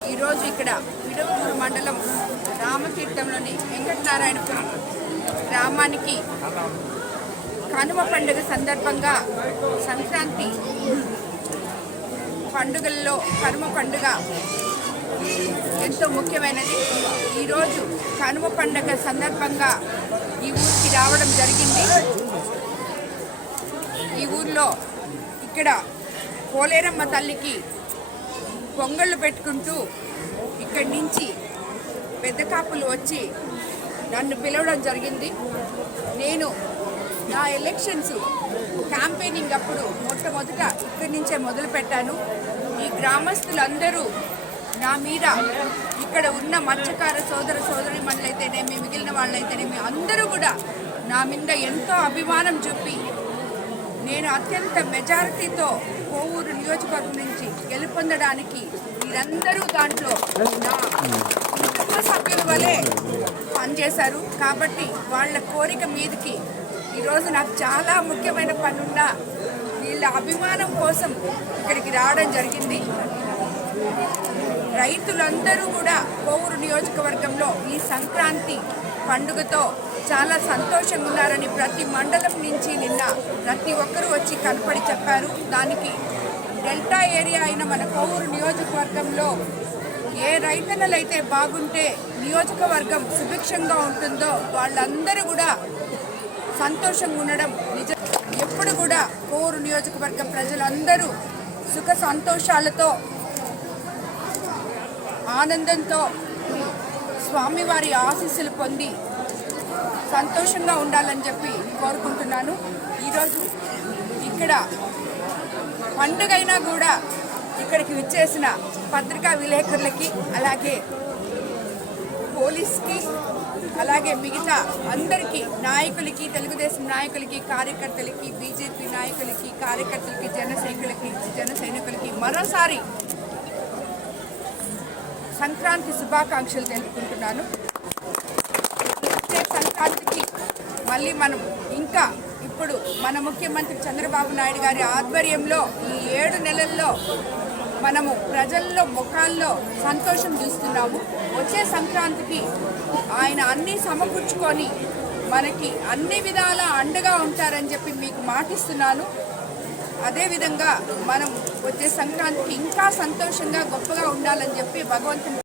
ఈరోజు ఇక్కడ విడవూరు మండలం రామతీర్థంలోని వెంకటనారాయణపురం గ్రామానికి కనుమ పండుగ సందర్భంగా సంక్రాంతి పండుగల్లో కనుమ పండుగ ఎంతో ముఖ్యమైనది. ఈరోజు కనుమ పండుగ సందర్భంగా ఈ ఊరికి రావడం జరిగింది. ఈ ఊర్లో ఇక్కడ పోలేరమ్మ తల్లికి పొంగళ్ళు పెట్టుకుంటూ ఇక్కడి నుంచి పెద్ద కాపులు వచ్చి నన్ను పిలవడం జరిగింది. నేను నా ఎలక్షన్స్ క్యాంపెయినింగ్ అప్పుడు మొట్టమొదట ఇక్కడి నుంచే మొదలుపెట్టాను. ఈ గ్రామస్తులందరూ నా మీద, ఇక్కడ ఉన్న మత్స్యకార సోదరి మనులైతేనేమి, మిగిలిన వాళ్ళైతేనేమి అందరూ కూడా నా మీద ఎంతో అభిమానం చూపి నేను అత్యంత మెజారిటీతో కోవూరు నియోజకవర్గం నుంచి గెలుపొందడానికి మీరందరూ దాంట్లో నా కుటుంబ సభ్యుల వలె పనిచేశారు. కాబట్టి వాళ్ళ కోరిక మీదకి ఈరోజు నాకు చాలా ముఖ్యమైన పనున్నా వీళ్ళ అభిమానం కోసం ఇక్కడికి రావడం జరిగింది. రైతులందరూ కూడా కోవూరు నియోజకవర్గంలో ఈ సంక్రాంతి పండుగతో చాలా సంతోషంగా ఉన్నారని ప్రతి మండలం నుంచి నిన్న ప్రతి ఒక్కరూ వచ్చి కనపడి చెప్పారు. దానికి డెల్టా ఏరియా అయిన మన కోవూరు నియోజకవర్గంలో ఏ రైతన్నలైతే బాగుంటే నియోజకవర్గం సుభిక్షంగా ఉంటుందో వాళ్ళందరూ కూడా సంతోషంగా ఉండడం నిజం. ఎప్పుడు కూడా కోవూరు నియోజకవర్గం ప్రజలందరూ సుఖ సంతోషాలతో ఆనందంతో స్వామివారి ఆశీస్సులు పొంది సంతోషంగా ఉండాలని చెప్పి కోరుకుంటున్నాను. ఈరోజు ఇక్కడ పండుగైనా కూడా ఇక్కడికి విచ్చేసిన పత్రికా విలేకరులకి, అలాగే పోలీస్కి, అలాగే మిగతా అందరికీ నాయకులకి, తెలుగుదేశం నాయకులకి, కార్యకర్తలకి, బీజేపీ నాయకులకి, కార్యకర్తలకి, జన సైనికులకి మరోసారి సంక్రాంతి శుభాకాంక్షలు తెలుపుకుంటున్నాను. సంక్రాంతికి మళ్ళీ మనం ఇంకా ఇప్పుడు మన ముఖ్యమంత్రి చంద్రబాబు నాయుడు గారి ఆధ్వర్యంలో ఈ 7 నెలల్లో మనము ప్రజల్లో ముఖాల్లో సంతోషం చూస్తున్నాము. వచ్చే సంక్రాంతికి ఆయన అన్నీ సమకూర్చుకొని మనకి అన్ని విధాల అండగా ఉంటారని చెప్పి మీకు మాటిస్తున్నాను. అదేవిధంగా మనం వచ్చే సంక్రాంతికి ఇంకా సంతోషంగా గొప్పగా ఉండాలని చెప్పి భగవంతుని